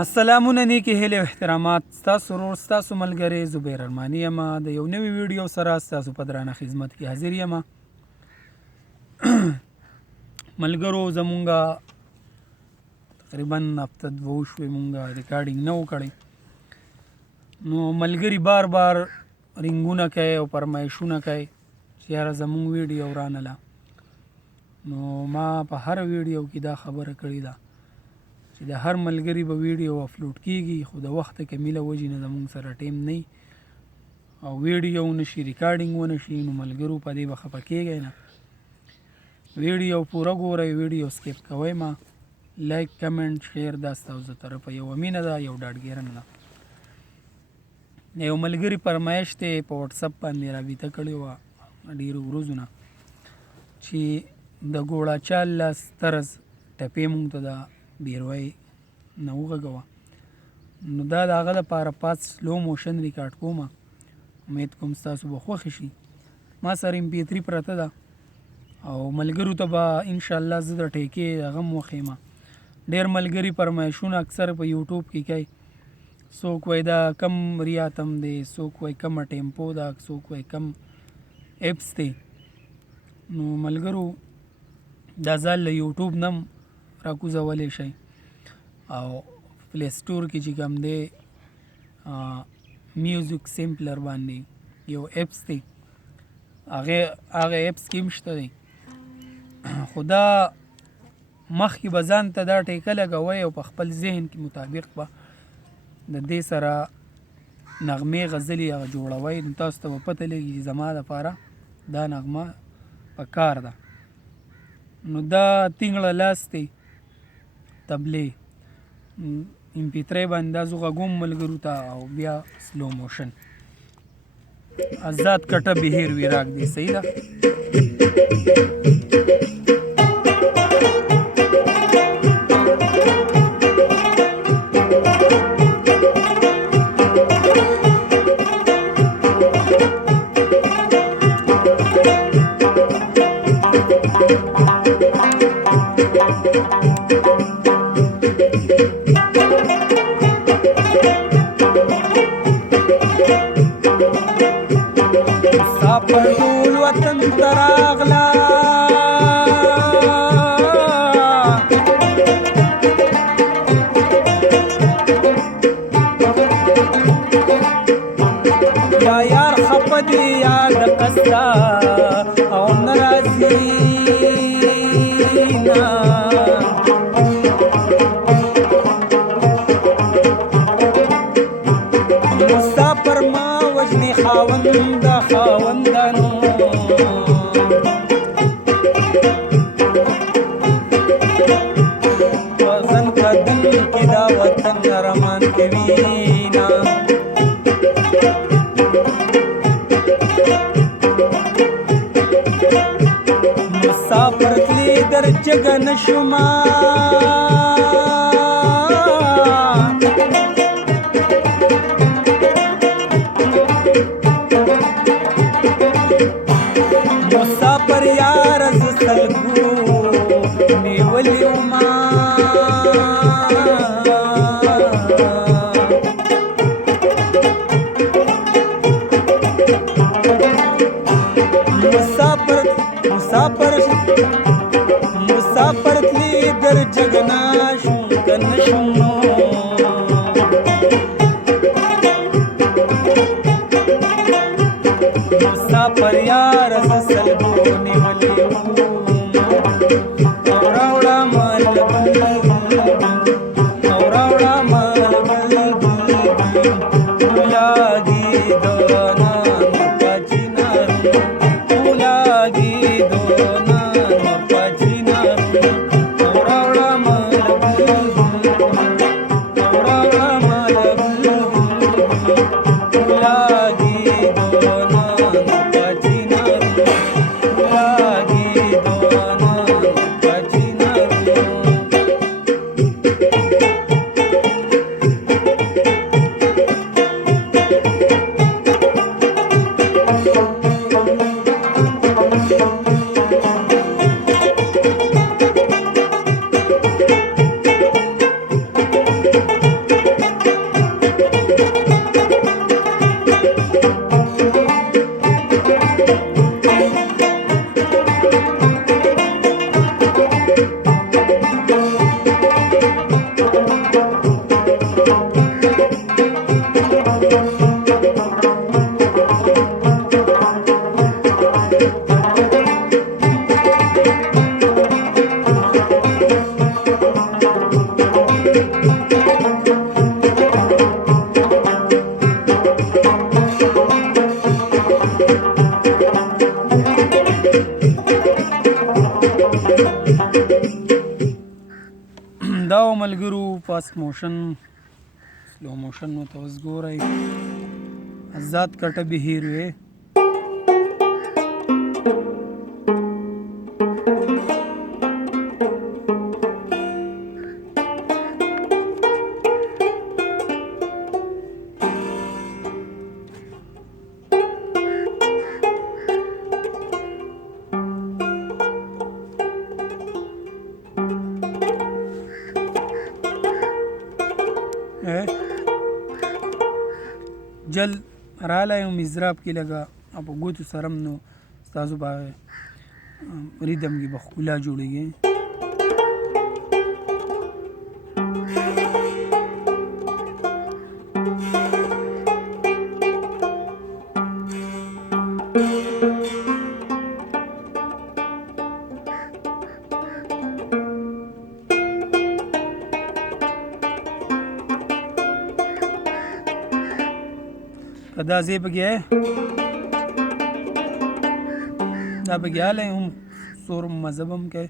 السلامونه نیکی هیله او احترامات ستاسو ورور ستاسو ملګری زبیر ارماني یم د یو نوي ویډیو سره ستاسو په درانه خدمت کې حاضر یم. ملګرو زمونږه تقریبا هفته دوه وشوې مونږه ریکارډینګ نه و کړی، نو ملګري بار بار رنګونه کوي او فرمایشونه کوي چې یاره زمونږ ویډیو ورانله. نو ما په هر ویډیو کې دا خبره کړې ده چې د هر ملګري به ویډیو اپلوډ کیږي، خو د وخت کمیله وجې نه زمونږ سره ټیم نه او ویډیو ونشي ریکارډینګ ونشي، نو ملګرو په دې به خفه کیږئ نه. ویډیو پوره ګورئ، ویډیو سکیپ کوئ ما. لایک کمنټ شیر دا ستاسو طرفه یو مینه ده، یو ډاډګیرنه ده. یو ملګري فرمایش ته په واتساپ باندې رابطه کړې وه ډېرو ورځو نه چې د ګوړه چال لاس طرز ټپې مونږ ته د بیروی نه وغږوه. نو دا د هغه دپاره پاس سلو موشن ریکارډ کوم، امید کوم ستاسو به خوښې شي. ما سره MP3 پرته ده او ملګرو ته به انشاءالله زه د ټیکې هغه هم وښیم. ډېر ملګري فرمایشونه اکثر په یوټیوب کې کوي، څوک وایي دا کم ریاتم دی، څوک وایي کمه ټیمپو ده، څوک وایي کم ایپس دی. نو ملګرو دا ځان له یوټیوب نه هم راکوزولی شئ او پلی سټور کې چې کوم دی میوزیک سیمپلر باندې یو ایپس دی، هغه ایپس کې هم شته دی. خو دا مخکې به ځان ته دا ټیکه لګوئ او په خپل ذهن کې مطابق به د دې سره نغمې غزلې هغه جوړوئ، نو تاسو ته به پته لګي چې زما دپاره دا نغمه په کار ده. نو دا تینګړه لاس دی تبلې MP3 باندې دا زه غږوم ملګرو ته او بیا سلو موشن آزاد کټه بهیر ویراک دی. صحیح ده؟ پر ټول وطن ته راغله یا یار خفه دی یا د قصده او نه راځي نه مسافر ما وجني خاوند خاوندانو وزن کدن کی دا وطن رمان کوینا مسافر تلی در جگن شما مسافر یار ز سلګو نیولې ما مسافر تلی در جگنا شون کن شونو مسافر یار ز سلګو نیولې او راوړه مال او راوړه مال لاګي دونا پچینا لاګي دونا پچینا او راوړه مال لاګي دونا پچینا دا ملګرو فاست موشن سلو موشن نو ته اوس ګورئ آزاد کټه بهیر وې جل رالی یم مضراب کې لږه په ګوتو سره هم نو ستاسو په ریدم کې به ښکلا جوړېږي دا ځای پکې دا پکې حالی هم سور مذهب هم کوي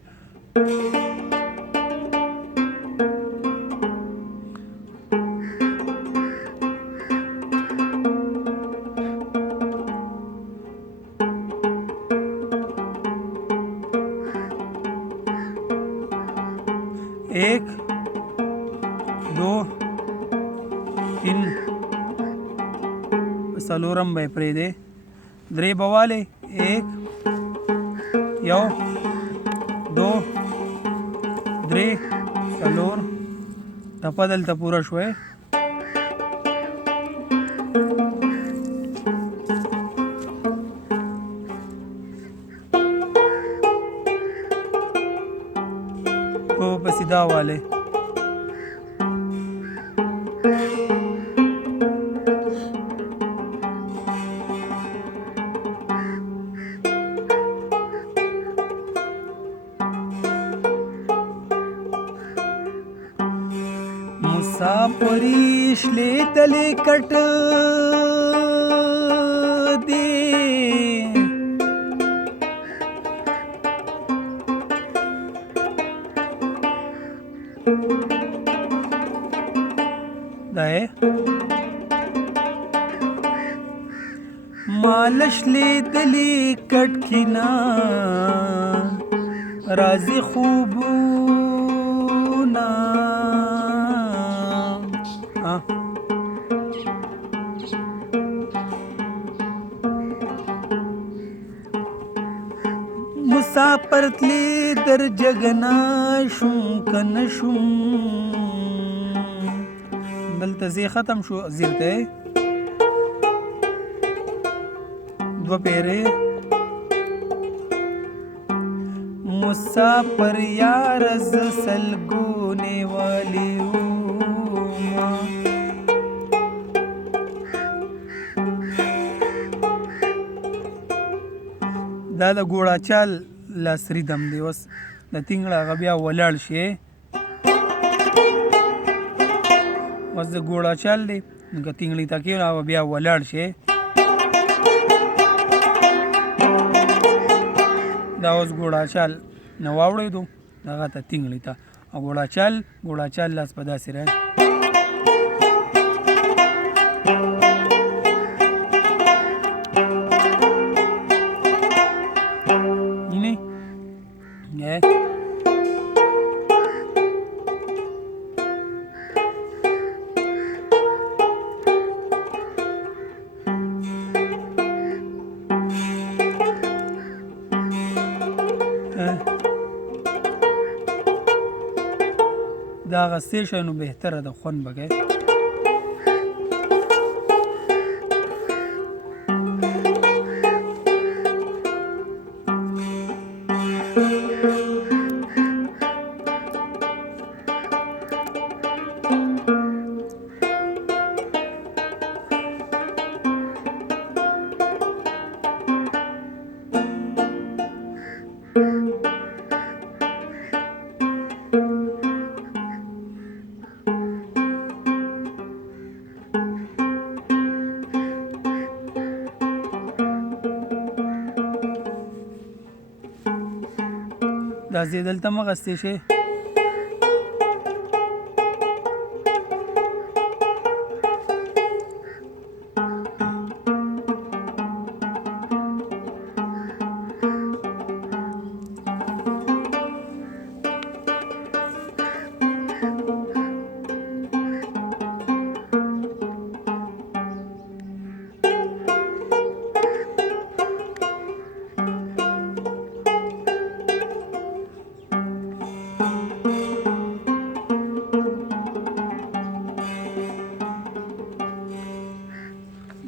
ایک دو تین څلورم به یې پرېږدې درې به والې ایک یو دو درې څلور ټپه دلته پوره شوی په پسې دا والې مسافری شلیدلې کټ دی دا یې مال شلیدلې کټ کینا راځي خوبونه مسافر تلی در جگنا شوم کنه شوم دلته زی ختم شو زیرته دو پیره مسافر یار ز سلګونه والی دا د ګوړاچال لاسري دم دی اوس د تینګړه هغه بیا ولاړ شي اوس د ګوړاچال دی نو که تینګړي ته کېنو هغه بیا ولاړ شي دا اوس ګوړاچال نه واوړېدو هغه ته تینګړي ته او ګوړاچال لاس په داسې رایي دا اغستې شی نو بهتره ده خوند به کوي راځئ دلته مغستې شئ.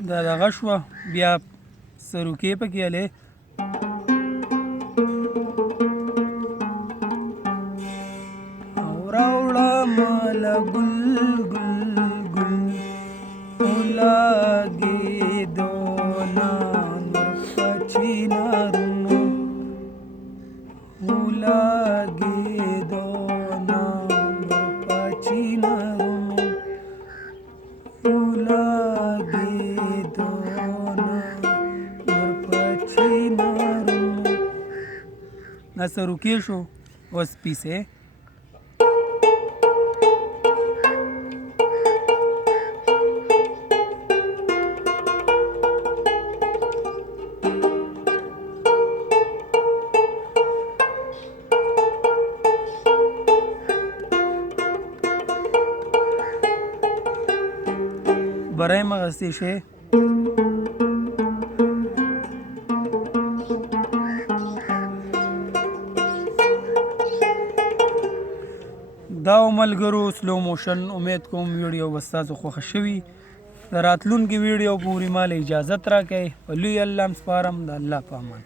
دا دغه شوه بیا سروکې پکې هلې او راوړه ماله ګل ګل ګل ولاګېدو نه نور په چینارونو ولاګېدو نه نور په چینارونو ولاګېدو دا سروکې شو. اوس پیسې برای مغستې شئ. دا ملګرو سلو موشن امید کوم ویډیو به ستاسو خوښه شوي. د راتلونکي ویډیو پورې ماله اجازت راکئ. په لوی الله م سپارم. د الله په امان.